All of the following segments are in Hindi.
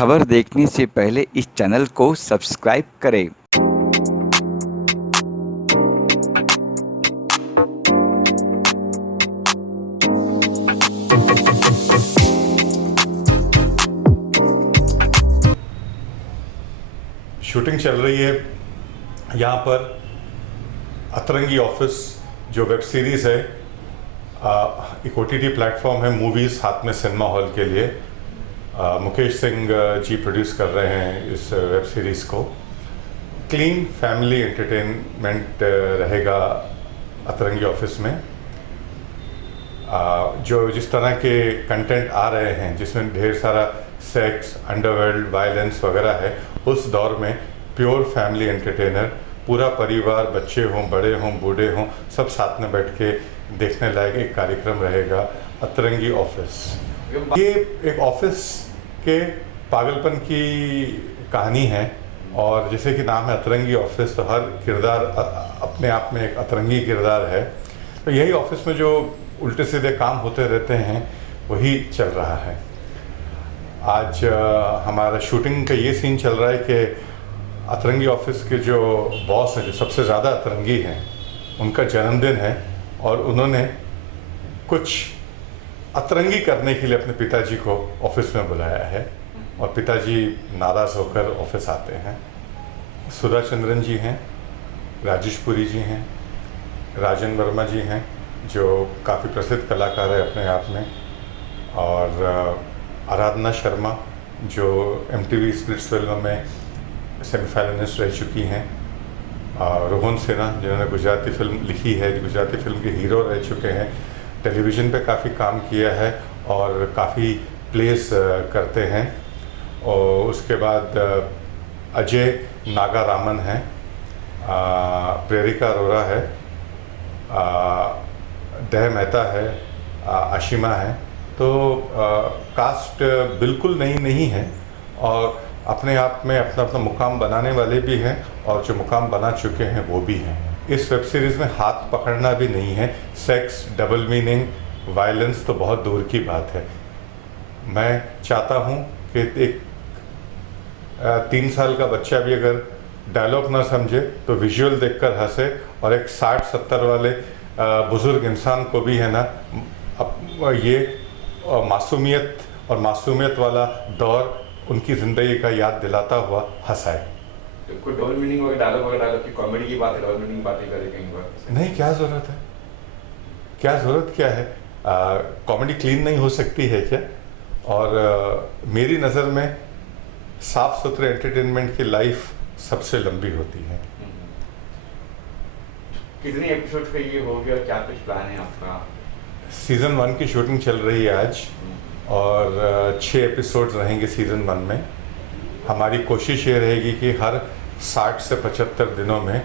खबर देखने से पहले इस चैनल को सब्सक्राइब करें। शूटिंग चल रही है यहाँ पर अतरंगी ऑफिस जो वेब सीरीज़ है, एक OTT प्लेटफॉर्म है मूवीज़ हाथ में सिनेमा हॉल के लिए। मुकेश सिंह जी प्रोड्यूस कर रहे हैं इस वेब सीरीज़ को। क्लीन फैमिली एंटरटेनमेंट रहेगा अतरंगी ऑफिस में। जो जिस तरह के कंटेंट आ रहे हैं जिसमें ढेर सारा सेक्स, अंडरवर्ल्ड, वायलेंस वगैरह है, उस दौर में प्योर फैमिली एंटरटेनर, पूरा परिवार, बच्चे हों, बड़े हों, बूढ़े हों, सब साथ में बैठ के देखने लायक एक कार्यक्रम रहेगा अतरंगी ऑफिस। ये एक ऑफिस के पागलपन की कहानी है, और जैसे कि नाम है अतरंगी ऑफिस, तो हर किरदार अपने आप में एक अतरंगी किरदार है। तो यही ऑफिस में जो उल्टे सीधे काम होते रहते हैं वही चल रहा है। आज हमारा शूटिंग का ये सीन चल रहा है कि अतरंगी ऑफिस के जो बॉस हैं, जो सबसे ज़्यादा अतरंगी हैं, उनका जन्मदिन है और उन्होंने कुछ अतरंगी करने के लिए अपने पिताजी को ऑफिस में बुलाया है, और पिताजी नाराज़ होकर ऑफिस आते हैं। सुधा चंद्रन जी हैं, राजेश पुरी जी हैं, राजन वर्मा जी हैं जो काफ़ी प्रसिद्ध कलाकार है अपने आप में, और आराधना शर्मा जो MTV स्प्लिट्स फिल्म में सेमीफाइनलिस्ट रह चुकी हैं, रोहन सिन्हा जिन्होंने गुजराती फिल्म लिखी है, गुजराती फिल्म के हीरो रह चुके हैं, टेलीविज़न पे काफ़ी काम किया है और काफ़ी प्लेस करते हैं। और उसके बाद अजय नागारामन है, प्रेरिका अरोरा है, दह मेहता है, आशिमा है। तो कास्ट बिल्कुल नहीं है, और अपने आप में अपना अपना मुकाम बनाने वाले भी हैं, और जो मुकाम बना चुके हैं वो भी हैं। इस वेब सीरीज़ में हाथ पकड़ना भी नहीं है। सेक्स, डबल मीनिंग, वायलेंस तो बहुत दूर की बात है। मैं चाहता हूँ कि एक 3 साल का बच्चा भी अगर डायलॉग ना समझे तो विजुअल देखकर हंसे, और एक 60-70 वाले बुज़ुर्ग इंसान को भी है ना ये मासूमियत और मासूमियत वाला दौर उनकी ज़िंदगी का याद दिलाता हुआ हंसाए। तो कोई डबल मीनिंग वगैरह डायलॉग की कॉमेडी की बात है, डबल मीनिंग बातें करे कहीं पर नहीं, क्या ज़रूरत है, क्या ज़रूरत क्या है? कॉमेडी क्लीन नहीं हो सकती है क्या? और मेरी नज़र में साफ सुथरे एंटरटेनमेंट की लाइफ सबसे लंबी होती है। कितने एपिसोड का ये हो गया, क्या कुछ प्लान है आपका? सीज़न 1 की शूटिंग चल रही है आज, और 6 एपिसोड्स रहेंगे सीज़न 1 में। हमारी कोशिश ये रहेगी कि हर 60 से 75 दिनों में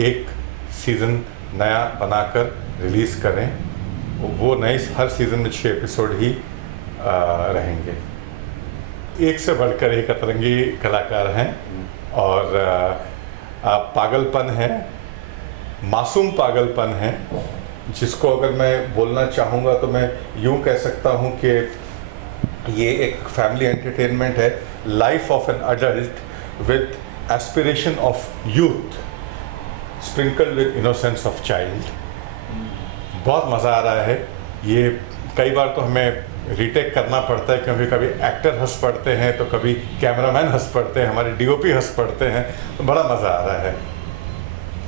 एक सीज़न नया बनाकर रिलीज़ करें। वो नए हर सीज़न में 6 एपिसोड ही रहेंगे। एक से बढ़कर एक अतरंगी कलाकार हैं, और पागलपन है, मासूम पागलपन है, जिसको अगर मैं बोलना चाहूँगा तो मैं यूँ कह सकता हूँ कि ये एक फैमिली एंटरटेनमेंट है, life of an adult with aspiration of youth sprinkled with innocence of child. बहुत मज़ा आ रहा है। ये कई बार तो हमें रीटेक करना पड़ता है, क्योंकि कभी एक्टर हंस पड़ते हैं तो कभी कैमरामैन हंस पड़ते हैं, हमारे DOP हंस पड़ते हैं, तो बड़ा मज़ा आ रहा है।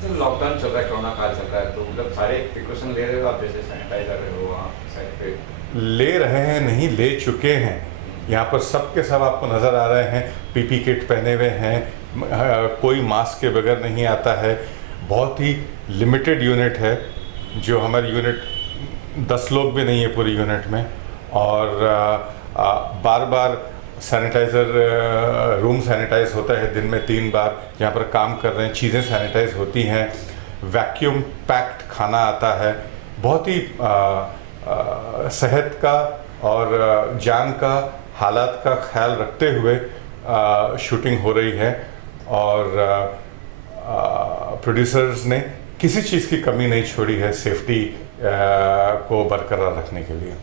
तो लॉकडाउन चल रहा है, कोरोना काल चल रहा है, तो मतलब सारे प्रिकॉशन ले रहे हो आप, जैसे सैनिटाइजर रहे हो वहाँ साइड पे? ले रहे हैं नहीं, ले चुके हैं। यहाँ पर सब के सब आपको नज़र आ रहे हैं, PP किट पहने हुए हैं, कोई मास्क के बगैर नहीं आता है। बहुत ही लिमिटेड यूनिट है, जो हमारी यूनिट 10 लोग भी नहीं है पूरी यूनिट में, और बार बार सैनिटाइज़र, रूम सैनिटाइज होता है दिन में 3 बार। जहाँ पर काम कर रहे हैं चीज़ें सैनिटाइज होती हैं, वैक्यूम पैक्ड खाना आता है। बहुत ही सेहत का और जान का, हालात का ख्याल रखते हुए शूटिंग हो रही है, और प्रोड्यूसर्स ने किसी चीज़ की कमी नहीं छोड़ी है सेफ्टी को बरकरार रखने के लिए।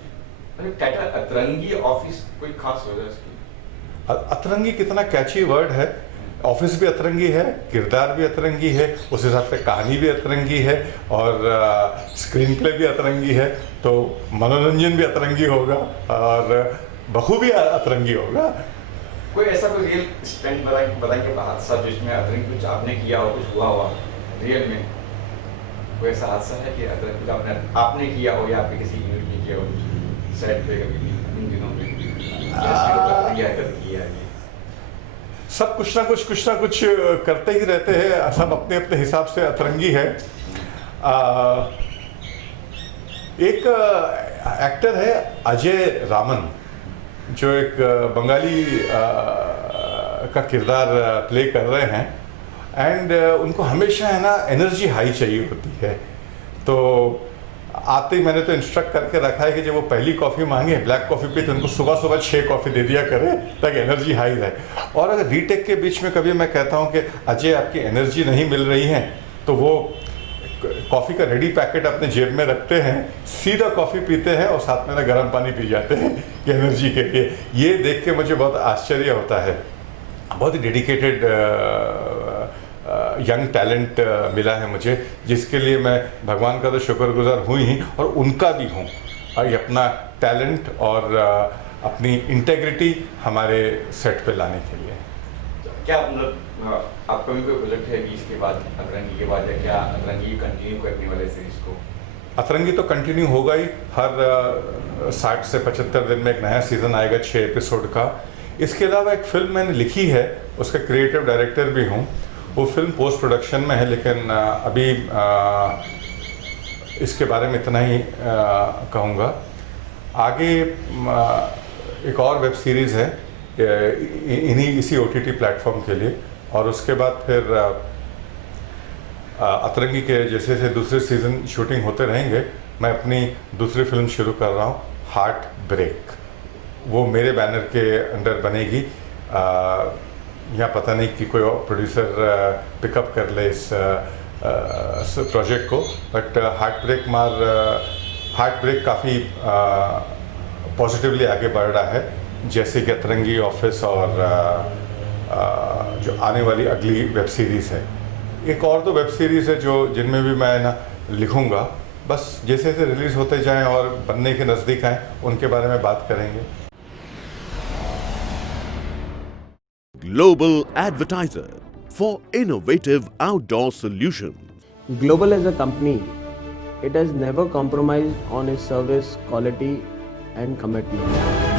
टाइटल अतरंगी ऑफिस, कोई खास वजह इसकी? अतरंगी कितना कैची वर्ड है। ऑफिस भी अतरंगी है, किरदार भी अतरंगी है, उस हिसाब से कहानी भी अतरंगी है, और स्क्रीन प्ले भी अतरंगी है, तो मनोरंजन भी अतरंगी होगा और बखूबी भी अतरंगी होगा। कोई ऐसा कोई रियल स्टंट बताएंगे हादसा जिसमें अतरंगी कुछ आपने किया हो, कुछ हुआ हुआ रियल में? कोई ऐसा हादसा है कि अतरंगी कुछ आपने किया हो या आपके किसी यूनिट ने किया हो कुछ सेट पे कभी इन दिनों में हरकत की है? सब कुछ ना कुछ करते ही रहते हैं, सब अपने अपने हिसाब से अतरंगी है। एक एक्टर है अजय रामन, जो एक बंगाली का किरदार प्ले कर रहे हैं, एंड उनको हमेशा है ना एनर्जी हाई चाहिए होती है। तो आते ही मैंने तो इंस्ट्रक्ट करके रखा है कि जब वो पहली कॉफ़ी मांगे ब्लैक कॉफ़ी पे, तो उनको सुबह सुबह 6 कॉफ़ी दे दिया करे ताकि एनर्जी हाई रहे। और अगर रीटेक के बीच में कभी मैं कहता हूँ कि अजय आपकी एनर्जी नहीं मिल रही है, तो वो कॉफ़ी का रेडी पैकेट अपने जेब में रखते हैं, सीधा कॉफ़ी पीते हैं और साथ में ना गर्म पानी पी जाते हैं कि एनर्जी के लिए। ये देख के मुझे बहुत आश्चर्य होता है। बहुत ही डेडिकेटेड यंग टैलेंट मिला है मुझे, जिसके लिए मैं भगवान का तो शुक्रगुजार हूँ ही, और उनका भी हूँ। ये अपना टैलेंट और अपनी इंटेग्रिटी हमारे सेट पे लाने के लिए। क्या मतलब आपका भी कोई प्रोजेक्ट है कि इसके बाद अतरंगी के बाद, या क्या अतरंगी कंटिन्यू करने वाले सीरीज को? अतरंगी तो कंटिन्यू होगा ही, हर 60 से 75 दिन में एक नया सीज़न आएगा 6 एपिसोड का। इसके अलावा एक फिल्म मैंने लिखी है, उसका क्रिएटिव डायरेक्टर भी हूँ। वो फिल्म पोस्ट प्रोडक्शन में है, लेकिन अभी इसके बारे में इतना ही कहूँगा। आगे एक और वेब सीरीज़ है इसी OTT प्लेटफॉर्म के लिए, और उसके बाद फिर अतरंगी के जैसे जैसे दूसरे सीज़न शूटिंग होते रहेंगे, मैं अपनी दूसरी फिल्म शुरू कर रहा हूँ, हार्ट ब्रेक। वो मेरे बैनर के अंडर बनेगी। यहाँ पता नहीं कि कोई और प्रोड्यूसर पिकअप कर ले इस प्रोजेक्ट को, बट हार्ट ब्रेक काफ़ी पॉजिटिवली आगे बढ़ रहा है, जैसे कि अतरंगी, ऑफिस और जो आने वाली अगली वेब सीरीज़ है। एक और दो वेब सीरीज़ है जो जिनमें भी मैं ना लिखूँगा, बस जैसे जैसे रिलीज़ होते जाएं और बनने के नज़दीक आएँ, उनके बारे में बात करेंगे। Global Advertiser for innovative outdoor solutions. Global as a company, it has never compromised on its service quality and commitment.